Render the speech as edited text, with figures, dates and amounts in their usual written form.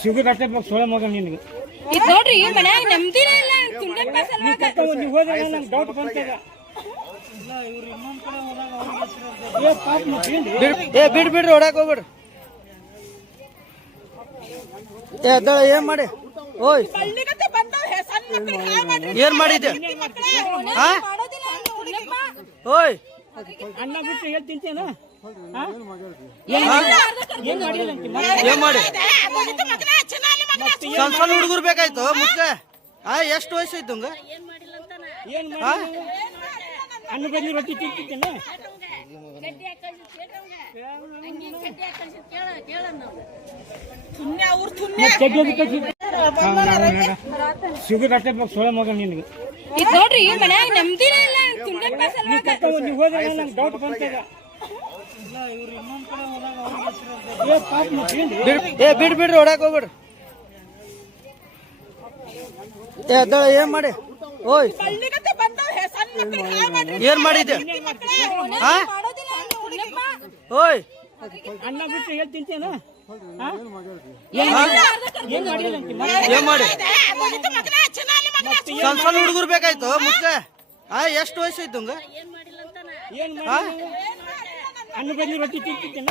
ಸಿಗುದಷ್ಟೇ ಸೋಳ ಮಗ ನಿನಗೆ ಇದು ನೋಡ್ರಿ ಮನ್ಯಾಗ ನೆಮ್ಮದಿನೇ ಇಲ್ಲ ತುಂಡಪ್ಪ ಸಲುವಾಗ ನೀವು ಹೋದಾಗ ನಂಗೆ ಡೌಟ್ ಬಂತದ ಬಿಡ್ರಿ ಹೊಡಕ್ ಹೋಗ್ಬಿಡ್ರಿ ಏನ್ ಮಾಡಿ ಓಯ್ ಏನ್ ಮಾಡಿದ್ದೆ ಓಯ್ ಅನ್ನ ಬಿಟ್ಟು ಹೇಳಿ ತಿಂತೇನ ಏನ್ ಮಾಡಿ ಸಣ್ಣ ಸಣ್ಣ ಹುಡುಗರು ಬೇಕಾಯ್ತು ಮುಚ್ಚ ಎಷ್ಟು ವಯಸ್ಸು ಐತು ಹಂಗ ಏನ್ ಅನ್ನ ಬನ್ನಿ ರೊಟ್ಟಿ ತಿಂತೇನ ಸಿಗುದಷ್ಟೇ ಸೋಳ ಮಗ ನಿನಗೆ ಇದು ನೋಡ್ರಿ ಮನ್ಯಾಗ ನೆಮ್ಮದಿನೇ ಇಲ್ಲ ತುಂಡಪ್ಪ ಸಲುವಾಗ ನೀವು ಹೋದಾಗ ನಂಗೆ ಡೌಟ್ ಬಂತದ ಬಿಡ್ರಿ ಹೊಡಕ್ ಹೋಗ್ಬಿಡ್ರಿ ಏನ್ ಮಾಡಿ ಓಯ್ ಏನ್ ಮಾಡಿದ್ದೆ ಓಯ್ ಅನ್ನ ಬಿಟ್ಟು ಹೇಳಿ ತಿಂತೇನ ಏನ್ ಮಾಡಿ ಸಣ್ಣ ಸಣ್ಣ ಹುಡುಗರು ಬೇಕಾಯ್ತು ಮುಚ್ಚ ಎಷ್ಟು ವಯಸ್ಸು ಐತು ಹಂಗ ಏನ್ ಅನ್ನ ಬನ್ನಿ ರೊಟ್ಟಿ ತಿಂತೇನ